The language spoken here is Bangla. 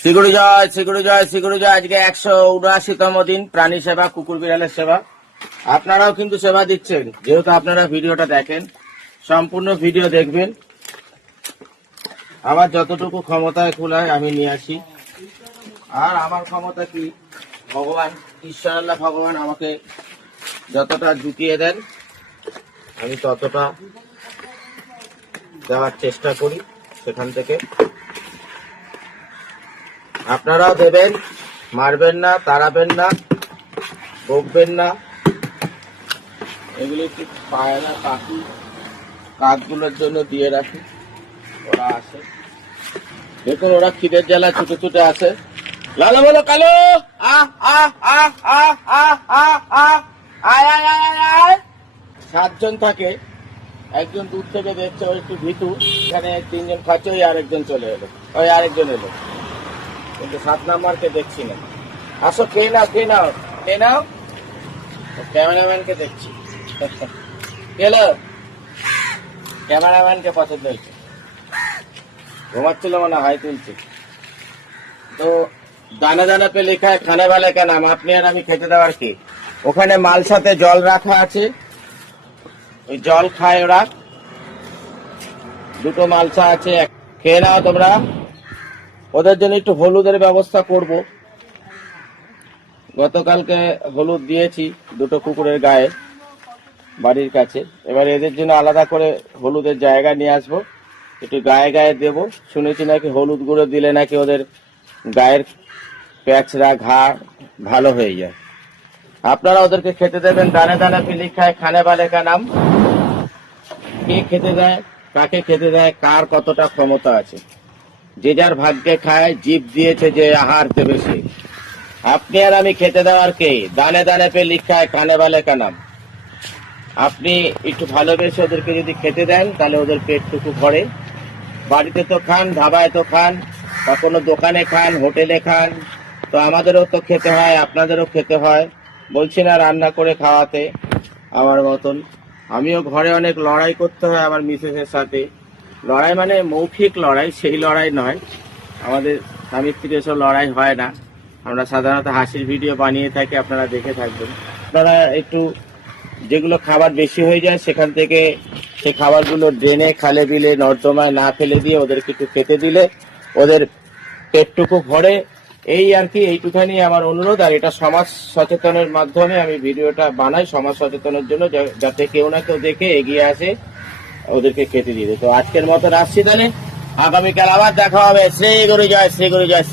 শ্রীগুরু জয় শ্রীগুরু জয় শ্রীগুরু জয়। আজকে একশো উনআশিতম দিন প্রাণী সেবা, কুকুর বিড়ালের সেবা। আপনারাও কিন্তু সেবা দিচ্ছেন। যেহেতু আপনারা ভিডিওটা দেখেন, সম্পূর্ণ ভিডিও দেখবেন। আমার যতটুকু ক্ষমতায় খোলায় আমি নিয়ে আসি। আর আমার ক্ষমতা কি? ভগবান ঈশ্বর আল্লাহ ভগবান আমাকে যতটা জুটিয়ে দেন, আমি ততটা দেওয়ার চেষ্টা করি সেখান থেকে। আপনারাও দেবেন, মারবেন না, তাড়াবেন না, বকবেন না। এগুলি একটু পায়রা পাখি কাকগুলোর জন্য দিয়ে রাখি, ওরা আসে। দেখুন, ওরা খিদের জ্বালা ছুটে ছুটে আসে। লালো বলো, কালো! সাতজন থাকে, একজন দূর থেকে দেখছে ওই একটু ভীতু, এখানে তিনজন খাচ্ছে, ওই আরেকজন চলে এলো, ওই আরেকজন এলো। কিন্তু সাত নাম্বারকে দেখছি না। আসো, খেয়ে নাও খেয়ে নাও খেয়ে নাও। ক্যামেরাম্যানকে দেখছি। গেলো ক্যামেরাম্যানকে পছন্দ হয়েছে। ঘুমাচ্ছিল মনে হাই তুলছে। তো দানা দানা পে লেখা, খানে বেলা কেন? আপনি আর আমি খেতে দেওয়ার কি? ওখানে মাল সাথে জল রাখা আছে। ওই জল খায় ওরা। দুটো মালসা আছে খেয়ে নাও তোমরা। ওদের জন্য একটু হলুদের ব্যবস্থা করব। গতকালকে হলুদ দিয়েছি দুটো কুকুরের গায়ে বাড়ির কাছে। এবার এদের জন্য আলাদা করে হলুদের জায়গা নিয়ে আসব। একটু গায়ে গায়ে দেব। শুনেছি নাকি হলুদ গুঁড়ো দিলে নাকি ওদের গায়ের প্যাচরা ঘা ভালো হয়ে যায়। আপনারা ওদেরকে খেতে দেবেন। দানে দানে পিলি খায়, খানে বালে কা নাম। কে খেতে দেয়, কাকে খেতে দেয়, কার কতটা ক্ষমতা আছে। যে যার ভাগ্যে খায়, জীব দিয়েছে যে আহার দেবে সে। আপনি আর আমি খেতে দেওয়ার কে? দানে দানে পে লিখায়, কানে বালে কা নাম আপনি একটু ভালোবেসে ওদেরকে যদি খেতে দেন, তাহলে ওদের পেটটুকু ভরে। বাড়িতে তো খান, ধাবায় তো খান, বা কোনো দোকানে খান, হোটেলে খান, তো আমাদেরও তো খেতে হয়, আপনাদেরও খেতে হয়। বলছি না রান্না করে খাওয়াতে, আমার মতন। আমিও ঘরে অনেক লড়াই করতে হয় আমার মিসেসের সাথে। লড়াই মানে মৌখিক লড়াই, সেই লড়াই নয়। আমাদের স্বামী স্ত্রীর এসব লড়াই হয় না। আমরা সাধারণত হাসির ভিডিও বানিয়ে থাকি, আপনারা দেখে থাকবেন। আপনারা একটু যেগুলো খাবার বেশি হয়ে যায়, সেখান থেকে সেই খাবারগুলো ড্রেনে, খালে বিলে, নর্দমায় না ফেলে দিয়ে ওদেরকে একটু খেতে দিলে ওদের পেটটুকু ভরে। এই আর কি, এইটুখানি আমার অনুরোধ। আর এটা সমাজ সচেতনের মাধ্যমে আমি ভিডিওটা বানাই সমাজ সচেতনের জন্য যাতে কেউ না কেউ দেখে এগিয়ে আসে। ওদেরকে খেতে দিয়ে। তো আজকের মতো রাখছি তাহলে আগামীকাল আবার দেখা হবে শ্রী গুরু জয়, শ্রী গুরু জয়